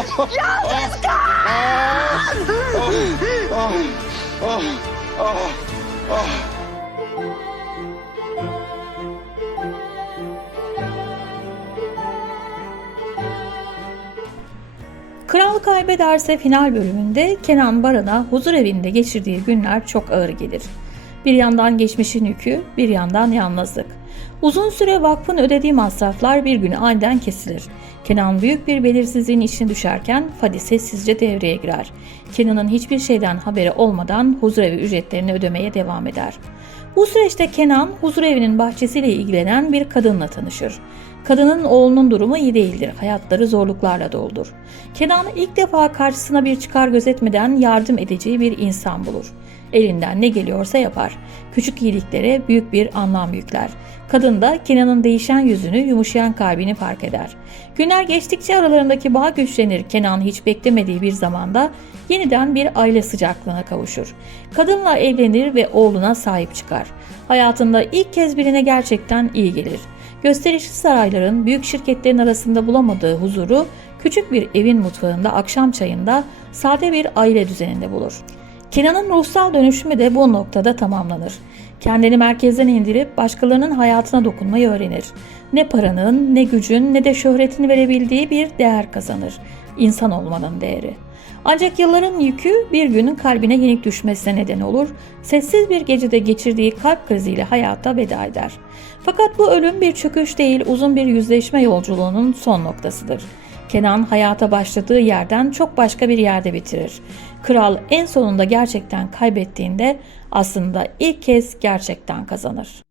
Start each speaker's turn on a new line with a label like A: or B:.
A: Yalnız kal!
B: Kral kaybederse final bölümünde Kenan Baran'a huzur evinde geçirdiği günler çok ağır gelir. Bir yandan geçmişin yükü, bir yandan yalnızlık. Uzun süre vakfın ödediği masraflar bir gün aniden kesilir. Kenan büyük bir belirsizliğin içine düşerken Fadi sessizce devreye girer. Kenan'ın hiçbir şeyden haberi olmadan huzurevi ücretlerini ödemeye devam eder. Bu süreçte Kenan huzurevinin bahçesiyle ilgilenen bir kadınla tanışır. Kadının oğlunun durumu iyi değildir. Hayatları zorluklarla doldur. Kenan ilk defa karşısına bir çıkar gözetmeden yardım edeceği bir insan bulur. Elinden ne geliyorsa yapar. Küçük iyiliklere büyük bir anlam yükler. Kadın da Kenan'ın değişen yüzünü, yumuşayan kalbini fark eder. Günler geçtikçe aralarındaki bağ güçlenir. Kenan hiç beklemediği bir zamanda yeniden bir aile sıcaklığına kavuşur. Kadınla evlenir ve oğluna sahip çıkar. Hayatında ilk kez birine gerçekten iyi gelir. Gösterişli sarayların büyük şirketlerin arasında bulamadığı huzuru küçük bir evin mutfağında akşam çayında sade bir aile düzeninde bulur. Kenan'ın ruhsal dönüşümü de bu noktada tamamlanır. Kendini merkezden indirip başkalarının hayatına dokunmayı öğrenir. Ne paranın, ne gücün, ne de şöhretin verebildiği bir değer kazanır. İnsan olmanın değeri. Ancak yılların yükü bir günün kalbine yenik düşmesine neden olur. Sessiz bir gecede geçirdiği kalp kriziyle hayata veda eder. Fakat bu ölüm bir çöküş değil, uzun bir yüzleşme yolculuğunun son noktasıdır. Kenan hayata başladığı yerden çok başka bir yerde bitirir. Kral en sonunda gerçekten kaybettiğinde aslında ilk kez gerçekten kazanır.